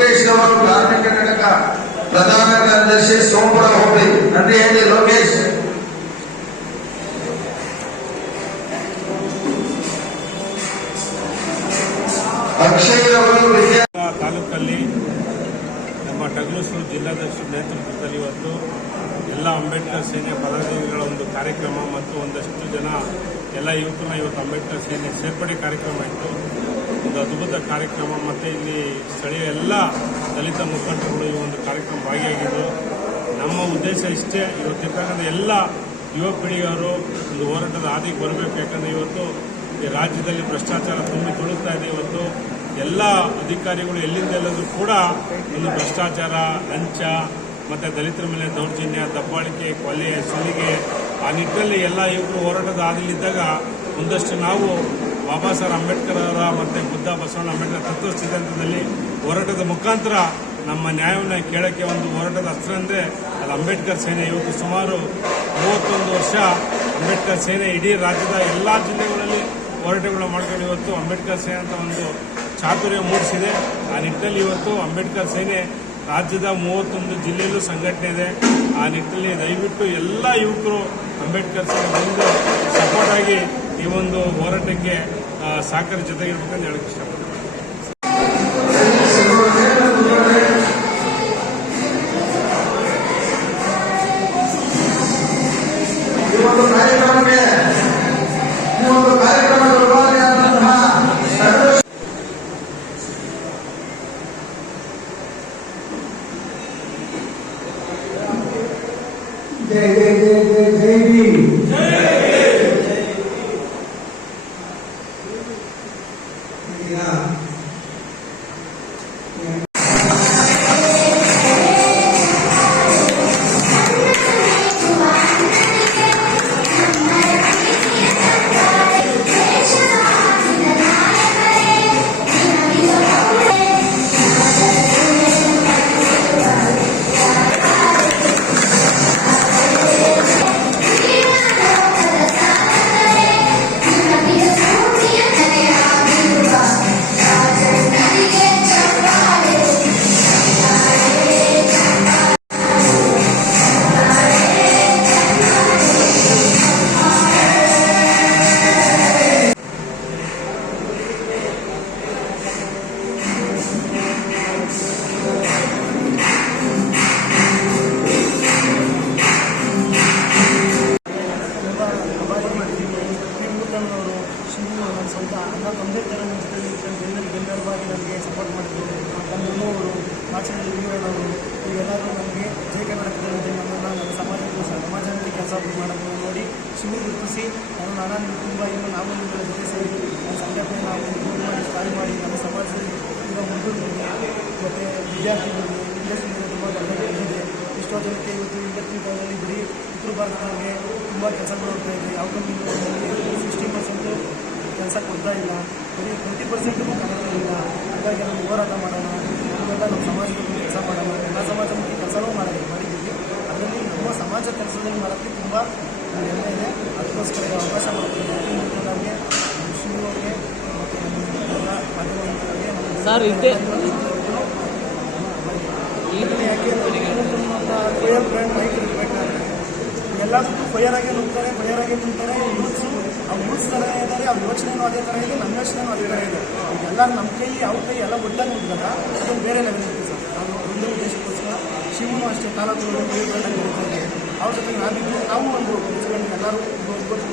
ಲೋಕೇಶ್ ಅವರು ಕಾರ್ಮಿಕ ಘಟಕ ಪ್ರಧಾನ ಕಾರ್ಯದರ್ಶಿ ಸೋಮವಾರ ಹೋಗಿ ನಂದಿ ಹೇಳಿ ಲೋಕೇಶ್? ತಾಲೂಕಲ್ಲಿ ನಮ್ಮ ಟಗಲೂಸೂರು ಜಿಲ್ಲಾಧ್ಯಕ್ಷರ ನೇತೃತ್ವದಲ್ಲಿ ಇವತ್ತು ಎಲ್ಲ ಅಂಬೇಡ್ಕರ್ ಸೇನೆ ಪದಾಧಿಕಾರಿಗಳ ಒಂದು ಕಾರ್ಯಕ್ರಮ ಮತ್ತು ಒಂದಷ್ಟು ಜನ ಎಲ್ಲ ಯುವಕರನ್ನ ಇವತ್ತು ಅಂಬೇಡ್ಕರ್ ಸೇನೆ ಸೇರ್ಪಡೆ ಕಾರ್ಯಕ್ರಮ ಇತ್ತು. ಅದ್ಭುತ ಕಾರ್ಯಕ್ರಮ ಮತ್ತು ಇಲ್ಲಿ ಸ್ಥಳೀಯ ಎಲ್ಲ ದಲಿತ ಮುಖಂಡರುಗಳು ಈ ಒಂದು ಕಾರ್ಯಕ್ರಮ ಭಾಗಿಯಾಗಿದ್ದು, ನಮ್ಮ ಉದ್ದೇಶ ಇಷ್ಟೇ. ಇವತ್ತಿರ್ತಕ್ಕಂಥ ಎಲ್ಲ ಯುವ ಪೀಳಿಗೆಯವರು ಒಂದು ಹೋರಾಟದ ಹಾದಿಗೆ ಬರಬೇಕು. ಯಾಕಂದರೆ ಇವತ್ತು ಈ ರಾಜ್ಯದಲ್ಲಿ ಭ್ರಷ್ಟಾಚಾರ ತುಂಬಿ ತುಳುಕ್ತಾ ಇದೆ. ಇವತ್ತು ಎಲ್ಲ ಅಧಿಕಾರಿಗಳು ಎಲ್ಲಿಂದ ಎಲ್ಲರೂ ಕೂಡ ಒಂದು ಭ್ರಷ್ಟಾಚಾರ, ಲಂಚ ಮತ್ತು ದಲಿತರ ಮೇಲೆ ದೌರ್ಜನ್ಯ, ದಬ್ಬಾಳಿಕೆ, ಕೊಲೆ, ಸುಲಿಗೆ ಆ ನಿಟ್ಟಿನಲ್ಲಿ ಎಲ್ಲ ಯುವಕರು ಹೋರಾಟದ ಹಾದಿಲಿದ್ದಾಗ ಒಂದಷ್ಟು ನಾವು ಬಾಬಾ ಸಾಹೇಬ್ ಅಂಬೇಡ್ಕರ್ ಅವರ ಮತ್ತು ಬುದ್ಧ ಬಸವಣ್ಣ ಅಂಬೇಡ್ಕರ್ ತತ್ವ ಸಿದ್ಧಾಂತದಲ್ಲಿ ಹೋರಾಟದ ಮುಖಾಂತರ ನಮ್ಮ ನ್ಯಾಯವನ್ನು ಕೇಳೋಕ್ಕೆ ಒಂದು ಹೋರಾಟದ ಅಸ್ತ್ರ ಅಂದರೆ ಅದು ಅಂಬೇಡ್ಕರ್ ಸೇನೆ. ಇವತ್ತು ಸುಮಾರು ಮೂವತ್ತೊಂದು ವರ್ಷ ಅಂಬೇಡ್ಕರ್ ಸೇನೆ ಇಡೀ ರಾಜ್ಯದ ಎಲ್ಲ ಜಿಲ್ಲೆಗಳಲ್ಲಿ ಹೋರಾಟಗಳನ್ನ ಮಾಡ್ಕೊಂಡು ಇವತ್ತು ಅಂಬೇಡ್ಕರ್ ಸೇನೆ ಅಂತ ಒಂದು ಚಾತುರ್ಯ ಮೂಡಿಸಿದೆ. ಆ ನಿಟ್ಟಿನಲ್ಲಿ ಇವತ್ತು ಅಂಬೇಡ್ಕರ್ ಸೇನೆ ರಾಜ್ಯದ ಮೂವತ್ತೊಂದು ಜಿಲ್ಲೆಯಲ್ಲೂ ಸಂಘಟನೆ ಇದೆ. ಆ ನಿಟ್ಟಿನಲ್ಲಿ ದಯವಿಟ್ಟು ಎಲ್ಲ ಯುವಕರು ಅಂಬೇಡ್ಕರ್ ಸೇನೆ ಬಂದು ಸಪೋರ್ಟ್ ಆಗಿ ಈ ಒಂದು ಹೋರಾಟಕ್ಕೆ ಆ, ಸಹಕಾರ ಜೊತೆಗಿರ್ಬೇಕಂತ ಹೇಳಕ್ಕೆ ಇಷ್ಟಪಡ್ತೀನಿ ಈ ಒಂದು ಕಾರ್ಯಕ್ರಮಕ್ಕೆ ಈ ಒಂದು ಕಾರ್ಯಕ್ರಮದ ರೂಪಾಂತರವಾದಂತಹ ಟಗರು जय जय जय जय जय भीम Yeah. ಮಾಚನಹಳ್ಳಿ ವೀರಣ್ಣವರು ಇವೆಲ್ಲರೂ ನಮಗೆ ಜಯ ಕರ್ನಾಟಕದಲ್ಲಿ ನಮ್ಮನ್ನು ನಮ್ಮ ಸಮಾಜಕ್ಕೆ ಸಮಾಜದಲ್ಲಿ ಕೆಲಸ ಮಾಡೋದನ್ನು ನೋಡಿ. ಸುಮ್ಮನೆ ಗುರುತಿಸಿ ನಾನು ನಾನು ನಿಮ್ಮ ತುಂಬ ಇನ್ನು ನಾವು ನಿಮ್ಮಗಳ ಜೊತೆ ಸೇರಿ ನಮ್ಮ ಸಂಘಟನೆ ನಾವು ಮಾಡಿ ಸ್ಟಾರ್ಟ್ ಮಾಡಿ, ನಮ್ಮ ಸಮಾಜದಲ್ಲಿ ತುಂಬ ಹುಡುಗರಿಗೆ ಮತ್ತು ವಿದ್ಯಾರ್ಥಿಗಳಿಗೆ ಇಂಡಸ್ಟ್ರಿಗೆ ತುಂಬ ಗಮನ ಇದೆ. ಎಷ್ಟೋ ಜನಕ್ಕೆ ಇವತ್ತು ಇವತ್ತಿನ ಕಾಲದಲ್ಲಿ ಬರೀ ಉತ್ತರ ಭಾರತದಲ್ಲಿ ತುಂಬ ಕೆಲಸಗಳು ಹೋಗ್ತಾ ಇದೆ ಯಾವ ಕಂಪ್ನಿಗಳಲ್ಲಿ ಸಿಕ್ಸ್ಟಿ ಪರ್ಸೆಂಟು ಕೆಲಸ ಕೊಡ್ತಾ ಇಲ್ಲ. ಬರೀ ಟ್ವೆಂಟಿ ಪರ್ಸೆಂಟು ಕನ್ನಡ ಇಲ್ಲ. ಹಾಗಾಗಿ ನಾವು ಹೋರಾಟ ಮಾಡೋಣ. ನಾವೆಲ್ಲ ನಮ್ಮ ಸಮಾಜದಲ್ಲಿ ಕೆಲಸ ಮಾಡೋಣ. ಎಲ್ಲ ಸಮಾಜಮುಖಿ ಕೆಲಸನೂ ಮಾಡೋದು ಮಾಡಿದ್ದೀವಿ. ಅದರಲ್ಲಿ ನಮ್ಮ ಸಮಾಜ ಕೆಲಸದಲ್ಲಿ ಮಾಡೋಕ್ಕೆ ತುಂಬ ಹೆಮ್ಮೆ ಇದೆ. ಅದಕ್ಕೋಸ್ಕರ ಅವಕಾಶ ಮಾಡ್ತೀನಿ ನಮಗೆ ಶಿವರಿಗೆ ಮತ್ತು ಎಲ್ಲ ಮಾಧ್ಯಮಗಳಿಗೆ ನಮ್ಮ ಸರ್, ಇದೆ ಯಾಕೆ ಫೈರ್ ಬ್ರ್ಯಾಂಡ್ ಬೈಕ್ ಇರಬೇಕಾದ್ರೆ ಎಲ್ಲದಕ್ಕೂ ಫೈಯರ್ ಆಗಿ ನುಗ್ತಾರೆ ಫೈಯರ್ ಆಗಿ ನಿಂತಾರೆ ಯೂತ್ಸು ಅವ್ರು ಥರ ಇದ್ದಾರೆ ಅವ್ರ ಯೋಚನೆನೂ ಅದೇ ಥರ ಇದೆ, ನಮ್ಮ ಯೋಚನೆನೂ ಅದೇ ಥರ ಇದೆ. ಎಲ್ಲ ನಮ್ಮ ಕೈ ಅವ್ರ ಕೈ ಎಲ್ಲ ಒಟ್ಟಾಗಿ ಹೋಗಿದಾಗ ಅದೊಂದು ಬೇರೆ ಲೆವೆಲ್ ಇರ್ತದೆ ಸರ್. ನಾವು ಒಂದು ಉದ್ದೇಶಕ್ಕೋಸ್ಕರ ಶಿವನು ಅಷ್ಟೇ ತಾಲೂಕು ಅವ್ರ ಜೊತೆ ನಾವಿದ್ದು ನಾವು ಒಂದು ಎಲ್ಲರೂ ಎಲ್ಲರೂ ಒಬ್ಬೊಬ್ಬರು